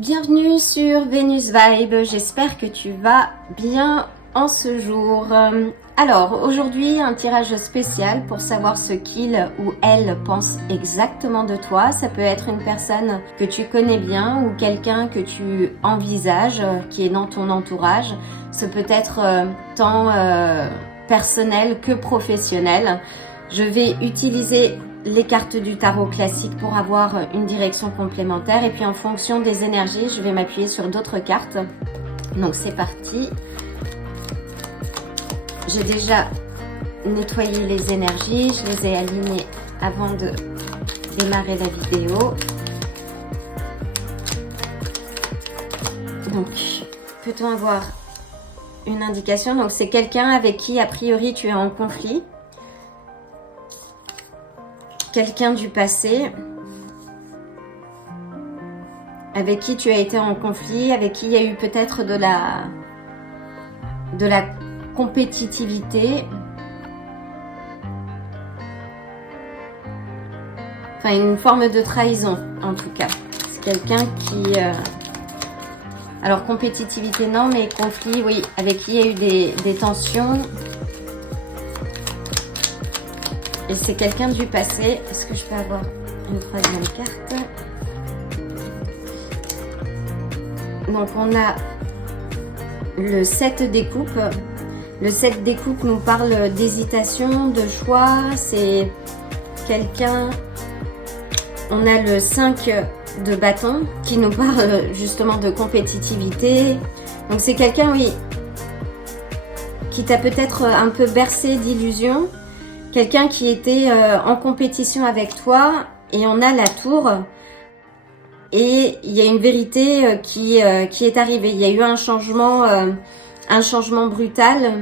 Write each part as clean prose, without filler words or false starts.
Bienvenue sur Venus Vibe, j'espère que tu vas bien en ce jour. Alors aujourd'hui un tirage spécial pour savoir ce qu'il ou elle pense exactement de toi. Ça peut être une personne que tu connais bien ou quelqu'un que tu envisages qui est dans ton entourage. Ce peut être tant personnel que professionnel. Je vais utiliser les cartes du tarot classique pour avoir une direction complémentaire et puis en fonction des énergies je vais m'appuyer sur d'autres cartes. Donc c'est parti. J'ai déjà nettoyé les énergies, je les ai alignées avant de démarrer la vidéo. Donc peut-on avoir une indication? Donc c'est quelqu'un avec qui a priori tu es en conflit. Quelqu'un du passé avec qui tu as été en conflit, avec qui il y a eu peut-être de la compétitivité, enfin une forme de trahison en tout cas. C'est quelqu'un qui alors compétitivité non, mais conflit oui, avec qui il y a eu des tensions. Et c'est quelqu'un du passé. Est-ce que je peux avoir une troisième carte? Donc on a le 7 des coupes. Le 7 des coupes nous parle d'hésitation, de choix. C'est quelqu'un... On a le 5 de bâton qui nous parle justement de compétitivité. Donc c'est quelqu'un, oui, qui t'a peut-être un peu bercé d'illusions. Quelqu'un qui était en compétition avec toi et on a la tour et il y a une vérité qui est arrivée. Il y a eu un changement brutal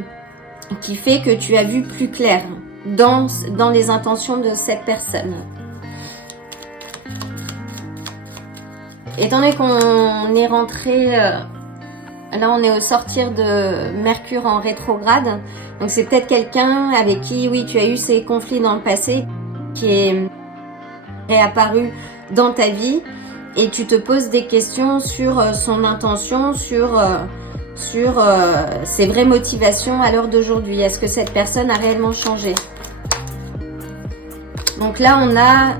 qui fait que tu as vu plus clair dans les intentions de cette personne. Étant donné qu'on est rentré... Là, on est au sortir de Mercure en rétrograde. Donc, c'est peut-être quelqu'un avec qui, oui, tu as eu ces conflits dans le passé qui est réapparu dans ta vie et tu te poses des questions sur son intention, sur ses vraies motivations à l'heure d'aujourd'hui. Est-ce que cette personne a réellement changé? Donc là, on a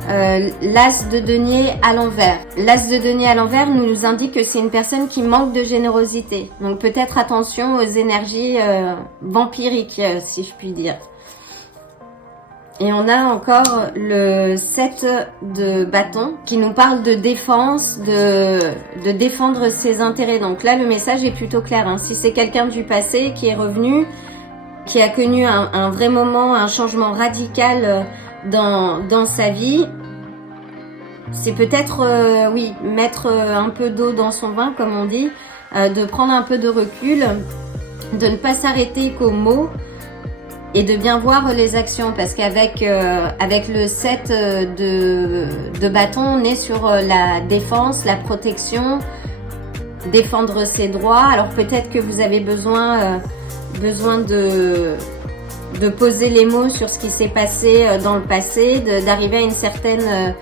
l'as de denier à l'envers. L'as de denier à l'envers nous indique que c'est une personne qui manque de générosité. Donc peut-être attention aux énergies vampiriques, si je puis dire. Et on a encore le 7 de bâton qui nous parle de défense, de défendre ses intérêts. Donc là, le message est plutôt clair. Hein. Si c'est quelqu'un du passé qui est revenu, qui a connu un vrai moment, un changement radical dans sa vie, c'est peut-être oui, mettre un peu d'eau dans son vin comme on dit, de prendre un peu de recul, de ne pas s'arrêter qu'aux mots et de bien voir les actions, parce qu'avec avec le 7 de bâton, on est sur la défense, la protection, défendre ses droits. Alors peut-être que vous avez besoin de poser les mots sur ce qui s'est passé dans le passé, d'arriver à une certaine,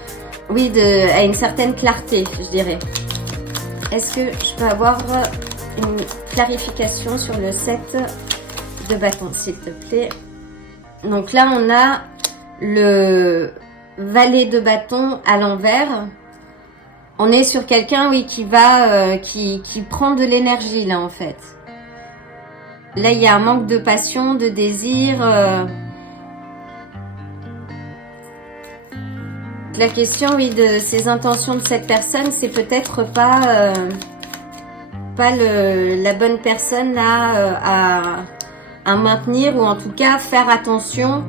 oui, à une certaine clarté, je dirais. Est-ce que je peux avoir une clarification sur le 7 de bâton, s'il te plaît? Donc là, on a le valet de bâton à l'envers. On est sur quelqu'un, oui, qui va, qui prend de l'énergie, là, en fait. Là, il y a un manque de passion, de désir. La question, oui, de ces intentions de cette personne, c'est peut-être pas la bonne personne là à maintenir, ou en tout cas faire attention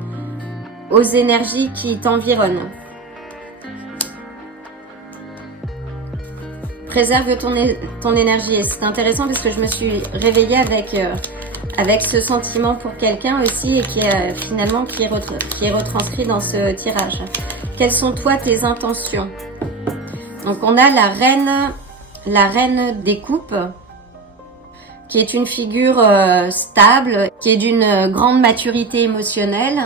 aux énergies qui t'environnent. Préserve ton énergie. Et c'est intéressant parce que je me suis réveillée avec ce sentiment pour quelqu'un aussi, et qui est finalement qui est retranscrit dans ce tirage. Quelles sont toi tes intentions? Donc on a la reine des coupes, qui est une figure stable, qui est d'une grande maturité émotionnelle,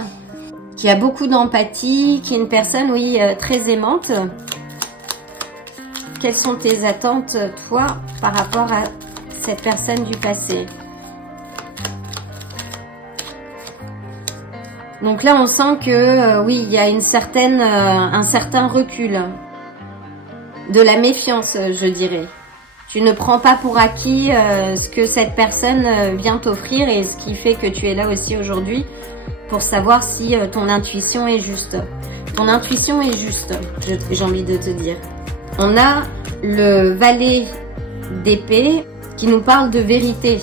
qui a beaucoup d'empathie, qui est une personne, oui, très aimante, quelles sont tes attentes, toi, par rapport à cette personne du passé. Donc là, on sent que, oui, il y a un certain recul. De la méfiance, je dirais. Tu ne prends pas pour acquis ce que cette personne vient t'offrir et ce qui fait que tu es là aussi aujourd'hui pour savoir si ton intuition est juste. Ton intuition est juste, j'ai envie de te dire. On a le valet d'épée qui nous parle de vérité.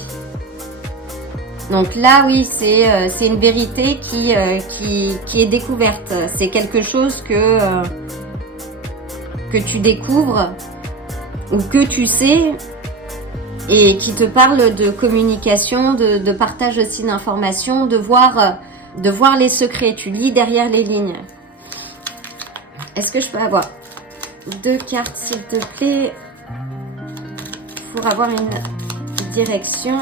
Donc là, oui, c'est une vérité qui est découverte. C'est quelque chose que tu découvres ou que tu sais et qui te parle de communication, de partage aussi d'informations, de voir les secrets. Tu lis derrière les lignes. Est-ce que je peux avoir 2 cartes, s'il te plaît, pour avoir une direction?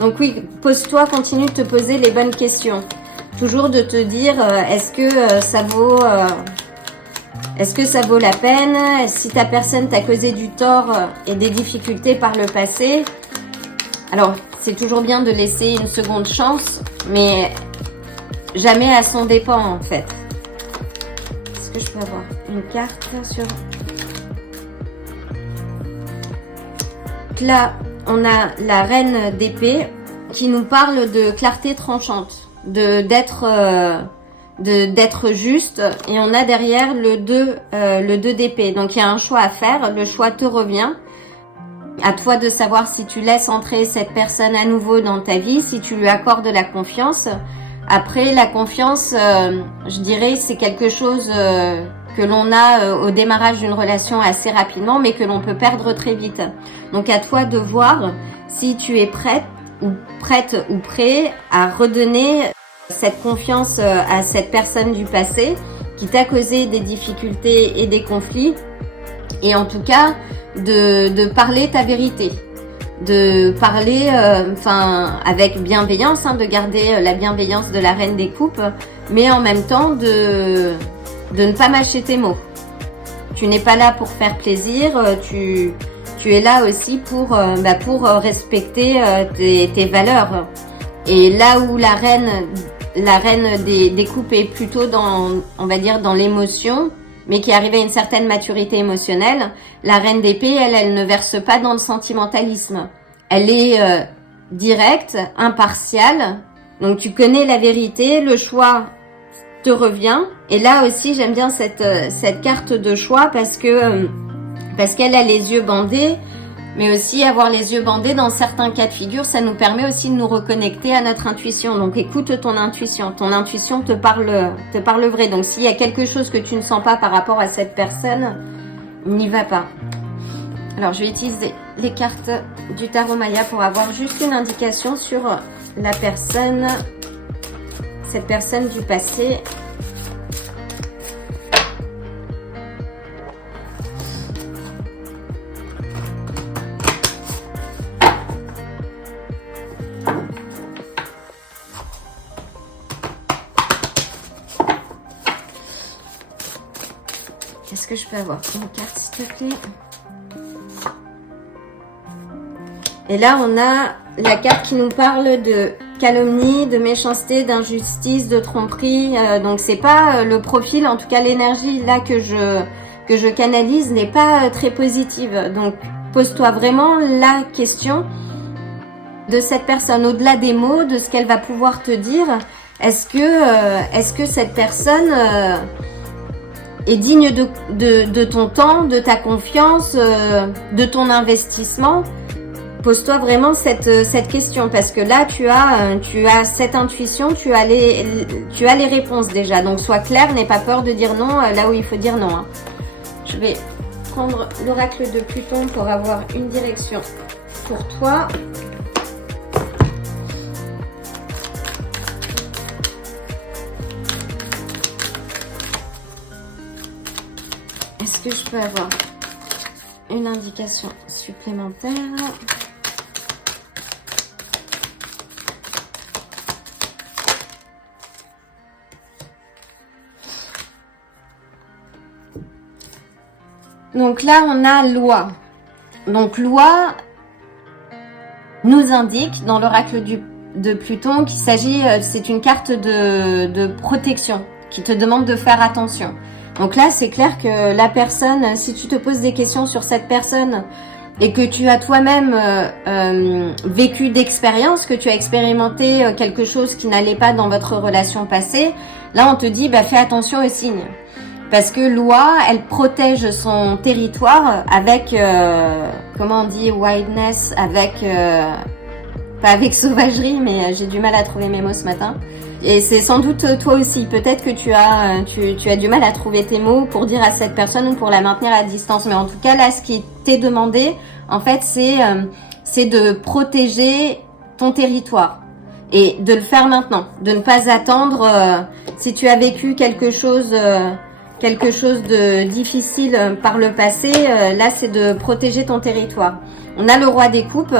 Donc oui, pose-toi, continue de te poser les bonnes questions. Toujours de te dire, est-ce que ça vaut la peine? Si ta personne t'a causé du tort et des difficultés par le passé, alors c'est toujours bien de laisser une seconde chance, mais jamais à son dépens en fait. Est-ce que je peux avoir une carte sur... Donc là, on a la reine d'épée qui nous parle de clarté tranchante, d'être juste, et on a derrière le 2 d'épée. Donc il y a un choix à faire, le choix te revient. À toi de savoir si tu laisses entrer cette personne à nouveau dans ta vie, si tu lui accordes la confiance. Après, la confiance, je dirais, c'est quelque chose que l'on a au démarrage d'une relation assez rapidement, mais que l'on peut perdre très vite. Donc à toi de voir si tu es prête ou prêt à redonner cette confiance à cette personne du passé qui t'a causé des difficultés et des conflits, et en tout cas de parler ta vérité, de parler avec bienveillance, de garder la bienveillance de la reine des coupes, mais en même temps de ne pas mâcher tes mots. Tu n'es pas là pour faire plaisir, tu es là aussi pour respecter tes valeurs. Et là où la reine des coupes est plutôt dans, on va dire, dans l'émotion, mais qui arrive à une certaine maturité émotionnelle, la reine d'épée, elle ne verse pas dans le sentimentalisme. Elle est directe, impartiale, donc tu connais la vérité, le choix te revient. Et là aussi, j'aime bien cette carte de choix parce qu'elle a les yeux bandés, mais aussi avoir les yeux bandés dans certains cas de figure, ça nous permet aussi de nous reconnecter à notre intuition. Donc écoute ton intuition te parle vrai. Donc s'il y a quelque chose que tu ne sens pas par rapport à cette personne, n'y va pas. Alors je vais utiliser les cartes du tarot Maya pour avoir juste une indication sur la personne, cette personne du passé. Est-ce que je peux avoir une carte, s'il te plaît? Et là, on a la carte qui nous parle de calomnie, de méchanceté, d'injustice, de tromperie. Donc, c'est pas le profil, en tout cas l'énergie là que je canalise n'est pas très positive. Donc, pose-toi vraiment la question de cette personne, au-delà des mots, de ce qu'elle va pouvoir te dire. Est-ce que cette personne est digne de ton temps, de ta confiance, de ton investissement? Pose-toi vraiment cette question, parce que là tu as cette intuition, tu as les réponses déjà. Donc sois clair, n'aie pas peur de dire non là où il faut dire non. Je vais prendre l'oracle de Pluton pour avoir une direction pour toi. Est-ce que je peux avoir une indication supplémentaire? Donc là, on a loi. Donc loi nous indique dans l'oracle de Pluton qu'il s'agit, c'est une carte de protection qui te demande de faire attention. Donc là, c'est clair que la personne, si tu te poses des questions sur cette personne et que tu as toi-même vécu d'expérience, que tu as expérimenté quelque chose qui n'allait pas dans votre relation passée, là on te dit fais attention aux signes. Parce que Loi, elle protège son territoire avec, comment on dit, wildness, avec, pas avec sauvagerie, mais j'ai du mal à trouver mes mots ce matin. Et c'est sans doute toi aussi. Peut-être que tu as du mal à trouver tes mots pour dire à cette personne ou pour la maintenir à distance. Mais en tout cas, là, ce qui t'est demandé, en fait, c'est de protéger ton territoire. Et de le faire maintenant. De ne pas attendre, si tu as vécu quelque chose de difficile par le passé, là, c'est de protéger ton territoire. On a le roi des coupes.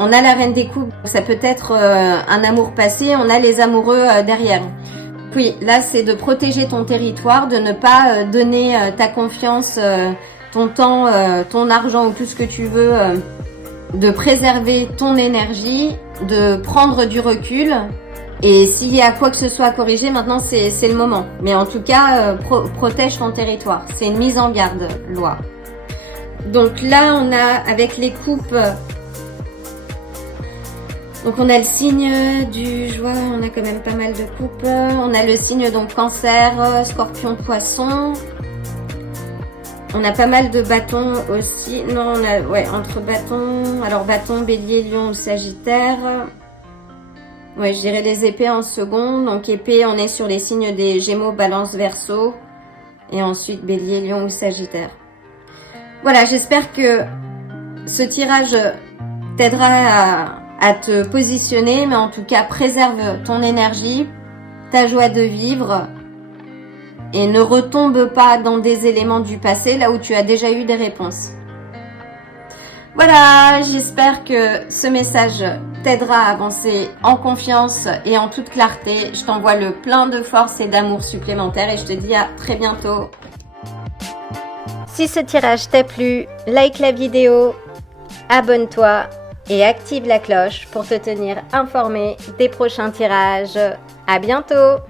On a la reine des coupes, ça peut être un amour passé, on a les amoureux derrière. Puis là, c'est de protéger ton territoire, de ne pas donner ta confiance, ton temps, ton argent ou tout ce que tu veux, de préserver ton énergie, de prendre du recul. Et s'il y a quoi que ce soit à corriger, maintenant c'est le moment. Mais en tout cas, protège ton territoire. C'est une mise en garde, loi. Donc là, on a avec les coupes... Donc on a le signe du, je vois, on a quand même pas mal de coupes. On a le signe donc cancer, scorpion, poisson. On a pas mal de bâtons aussi. Non, on a, ouais, entre bâtons. Alors bâton, bélier, lion ou sagittaire. Ouais, je dirais les épées en second. Donc épée, on est sur les signes des gémeaux, balance, verseau. Et ensuite bélier, lion ou sagittaire. Voilà, j'espère que ce tirage t'aidera à te positionner, mais en tout cas préserve ton énergie, ta joie de vivre et ne retombe pas dans des éléments du passé là où tu as déjà eu des réponses. Voilà, j'espère que ce message t'aidera à avancer en confiance et en toute clarté. Je t'envoie le plein de force et d'amour supplémentaire et je te dis à très bientôt. Si ce tirage t'a plu, like la vidéo, abonne-toi et active la cloche pour te tenir informé des prochains tirages. À bientôt!